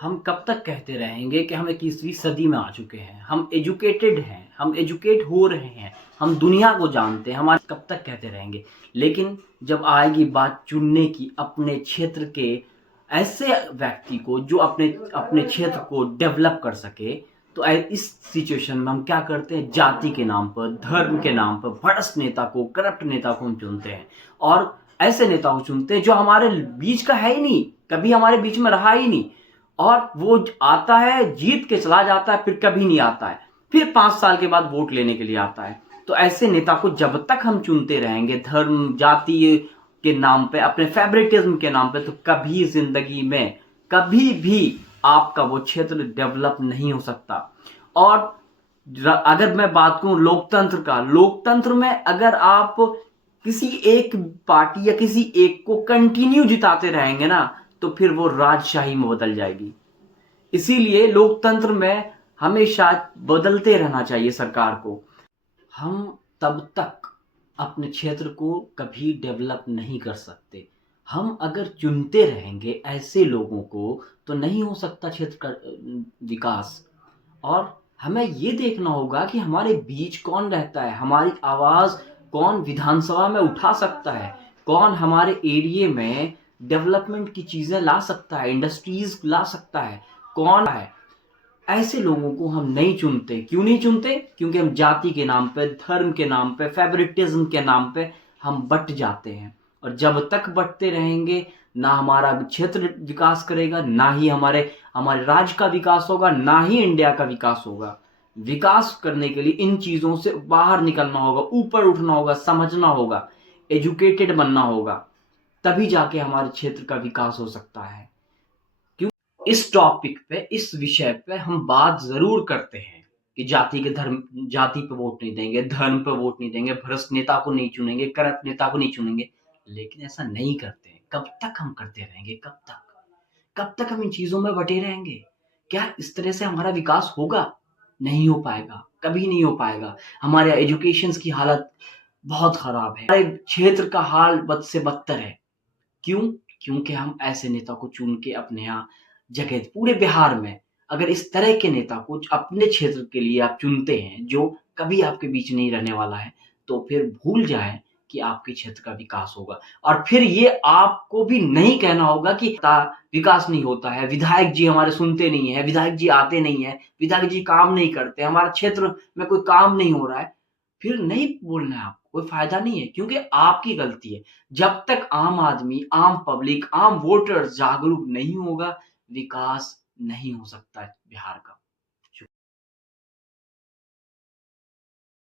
हम कब तक कहते रहेंगे कि हम 21वीं सदी में आ चुके हैं, हम एजुकेटेड हैं, हम एजुकेट हो रहे हैं, हम दुनिया को जानते हैं, हमारे कब तक कहते रहेंगे। लेकिन जब आएगी बात चुनने की अपने क्षेत्र के ऐसे व्यक्ति को जो अपने अपने क्षेत्र को डेवलप कर सके, तो इस सिचुएशन में हम क्या करते हैं, जाति के नाम पर, धर्म के नाम पर भ्रष्ट नेता को, करप्ट नेता को हम चुनते हैं। और ऐसे नेता को चुनते हैं जो हमारे बीच का है ही नहीं, कभी हमारे बीच में रहा ही नहीं, और वो आता है, जीत के चला जाता है, फिर कभी नहीं आता है, फिर 5 साल के बाद वोट लेने के लिए आता है। तो ऐसे नेता को जब तक हम चुनते रहेंगे धर्म जाति के नाम पे, अपने फेवरेटिज्म के नाम पे, तो कभी जिंदगी में कभी भी आपका वो क्षेत्र डेवलप नहीं हो सकता। और अगर मैं बात करूं लोकतंत्र का, लोकतंत्र में अगर आप किसी एक पार्टी या किसी एक को कंटिन्यू जिताते रहेंगे ना, तो फिर वो राजशाही में बदल जाएगी। इसीलिए लोकतंत्र में हमेशा बदलते रहना चाहिए सरकार को। हम तब तक अपने क्षेत्र को कभी डेवलप नहीं कर सकते। हम अगर चुनते रहेंगे ऐसे लोगों को, तो नहीं हो सकता क्षेत्र का विकास। और हमें ये देखना होगा कि हमारे बीच कौन रहता है, हमारी आवाज कौन विधानसभा में उठा सकता है, कौन हमारे एरिया में डेवलपमेंट की चीजें ला सकता है, इंडस्ट्रीज ला सकता है, कौन है। ऐसे लोगों को हम नहीं चुनते। क्यों नहीं चुनते? क्योंकि हम जाति के नाम पे, धर्म के नाम पे, फेवरेटिज्म के नाम पे हम बट जाते हैं। और जब तक बटते रहेंगे, ना हमारा क्षेत्र विकास करेगा, ना ही हमारे हमारे राज्य का विकास होगा, ना ही इंडिया का विकास होगा। विकास करने के लिए इन चीजों से बाहर निकलना होगा, ऊपर उठना होगा, समझना होगा, एजुकेटेड बनना होगा, तभी जाके हमारे क्षेत्र का विकास हो सकता है। इस टॉपिक पे, इस विषय पे हम बात जरूर करते हैं कि जाति पे वोट नहीं देंगे, धर्म पे वोट नहीं देंगे, भ्रष्ट नेता को नहीं चुनेंगे, करप्ट नेता को नहीं चुनेंगे। लेकिन ऐसा नहीं करते हैं। कब तक हम करते रहेंगे? कब तक हम इन चीजों में बटे रहेंगे? क्या इस तरह से हमारा विकास होगा? नहीं हो पाएगा, कभी नहीं हो पाएगा। हमारे एजुकेशन की हालत बहुत खराब है, हमारे क्षेत्र का हाल बद से बदतर है। क्यों? क्योंकि हम ऐसे नेता को चुन के अपने यहाँ जगह, पूरे बिहार में अगर इस तरह के नेता को अपने क्षेत्र के लिए आप चुनते हैं जो कभी आपके बीच नहीं रहने वाला है, तो फिर भूल जाएं कि आपके क्षेत्र का विकास होगा। और फिर ये आपको भी नहीं कहना होगा कि विकास नहीं होता है, विधायक जी हमारे सुनते नहीं है, विधायक जी आते नहीं है, विधायक जी काम नहीं करते, हमारे क्षेत्र में कोई काम नहीं हो रहा है। फिर नहीं बोलना है, आपको कोई फायदा नहीं है, क्योंकि आपकी गलती है। जब तक आम आदमी, आम पब्लिक, आम वोटर्स जागरूक नहीं होगा, विकास नहीं हो सकता है बिहार का।